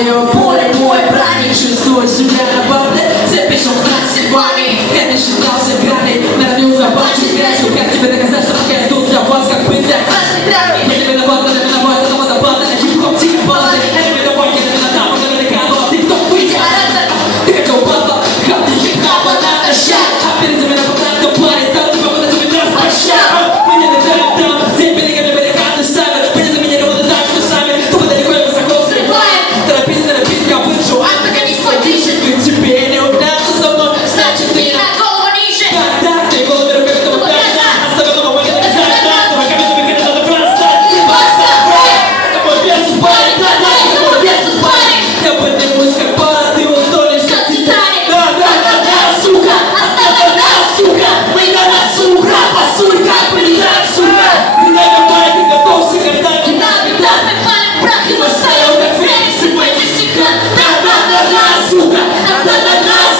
мое поле, мой браник. Чувствую себя на бабе, запишу в Трансильвании. Это считался грани, набил забачить грязью. Как тебе доказать, что я тут для вас, как бы для красной травки? Я виноват, это водопад, это хип-хоп, тик-пад. Это виноват, это виноват, это виноват. Ты кто выйди, оратор? Ты хотел папа, хапни хип-хапа, надо шаг. А перед нами на поправку парень, там тебя вот это меня спрашивает. Мы не летаем там, день берега, баррикады ставят. Мы не заминированы так, что сами тупо далеко и высоко взрываем. Торопись, я выжу, а так они свой дышит. Ведь тебе не угнаться за мной, значит ты на голову ниже. Так, ты голыми руками, кто угнаться. Оставил его, не доказать, да. Руками выходит, надо просто. И баста, это мой версус парень, это мой версус парень. Я поднимусь как пара, ты утонешь как Титаник. Да, сука, сука. Мы на носу, пасуй, как придать, сука. Придай нам парень, ты готовься, когда не надо. Да, мы палим прах, и мы стоим, как Феникс, и мы не стекла. Сука,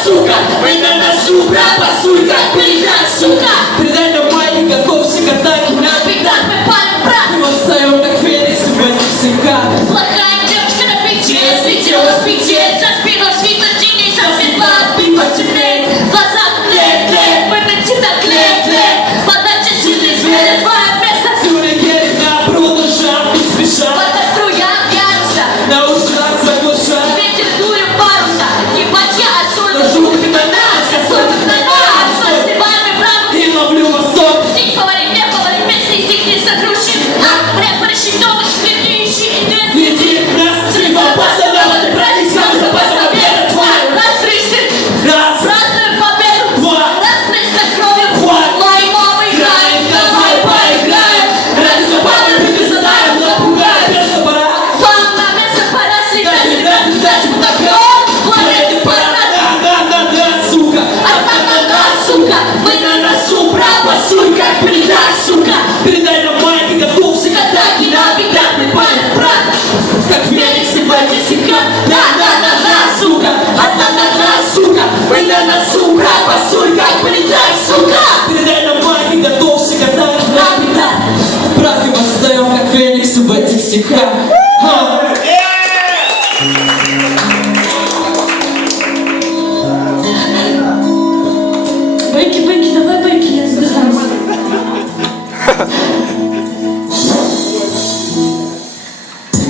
сука, мы на носу, пасуй, как придать, сука. Придай нам парень, готовься, когда не надо. Да, мы палим прах, и мы стоим, как Феникс, и мы не стекла. Плохая девочка на пяти, светилась в пяти. За спиной света теней, за светла пиво темнеет. Глаза тлеет, мы на тебя тлеет. Подача сильный зверь, твое место. Юрий верит на пруду, жар, не спеша. Вода струя вьется, на ушах заглуша. Ветер дует паруса, не бачья, а соль. Но жутко на нас, косой как на нас. Соль сливаем и правду, и ловлю восток. Не говори, вместе из них не сокрушим. Мне порыщи дома, шли, ищи, веди нас, сливал постоянно, ты праздник, сам запас победы, тварь. Раз рысит, празднуем победу, раз вместо крови, мой мамы играем, давай поиграем. Ради забавы, припизнаем, напугаем, без пора. Вам на место пора слетать, ребята, кстати, мы напьем. Планеты пора, да, сука. Сука, мы на носу, пасуй, как передать, сука. Передай нам майки, готовься, когда не надо, как мы палим брат. Как Феникс и Батисика, да, сука. Сука, мы на носу, пасуй, как передать, сука. Передай нам майки, готовься, когда не надо. Брат, и восстаем, как Феникс и Батисика. Бейки, давай бейки, я сдаюсь.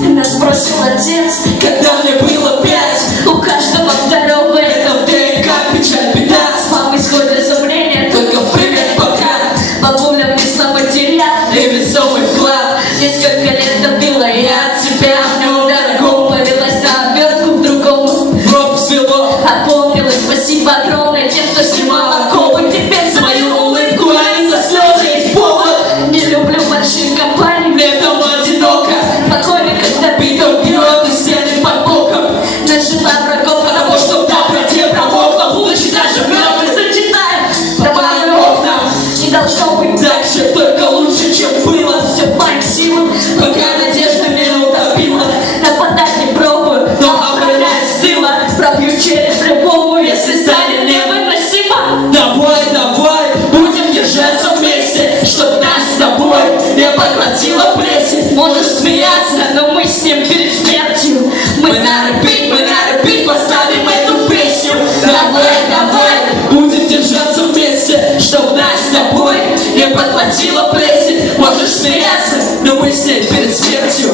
Нас бросил отец, когда мне было 5. У каждого второго это в ДНК, печаль, беда. С мамой сходит изумление, только привет пока. Бабуля внесла материал и весомый вклад. Несколько лет добила я от себя. В нем дорогом повелась на обертку в другом. В рот взвело, опомнилась, спасибо огромное тем, кто снимал оковы. Теперь за мою улыбку, а не за слезы есть повод. Не люблю большие компании, мне дома одиноко. Покойно, когда биток бьет и стены под боком. Нажила врагов от того, что в доброте промокла. Будучи даже мертвой, зачитая домовые окна. Не должно быть дальше, только лучше, чем было. Все по моим силам, пока надежда меня утопила. Нападать не пробую, но обороняю с тыла. Пробью через любовь, если станет невыносимо. Давай, будем держаться вместе, чтоб нас с тобой не поглотила плесень. Можешь смеяться, но мы с ним перед смертью. Мы на репит поставим эту песню. Давай, будем держаться вместе, чтоб нас с тобой не поглотила плесень. Можешь смеяться, но мы с ним перед смертью.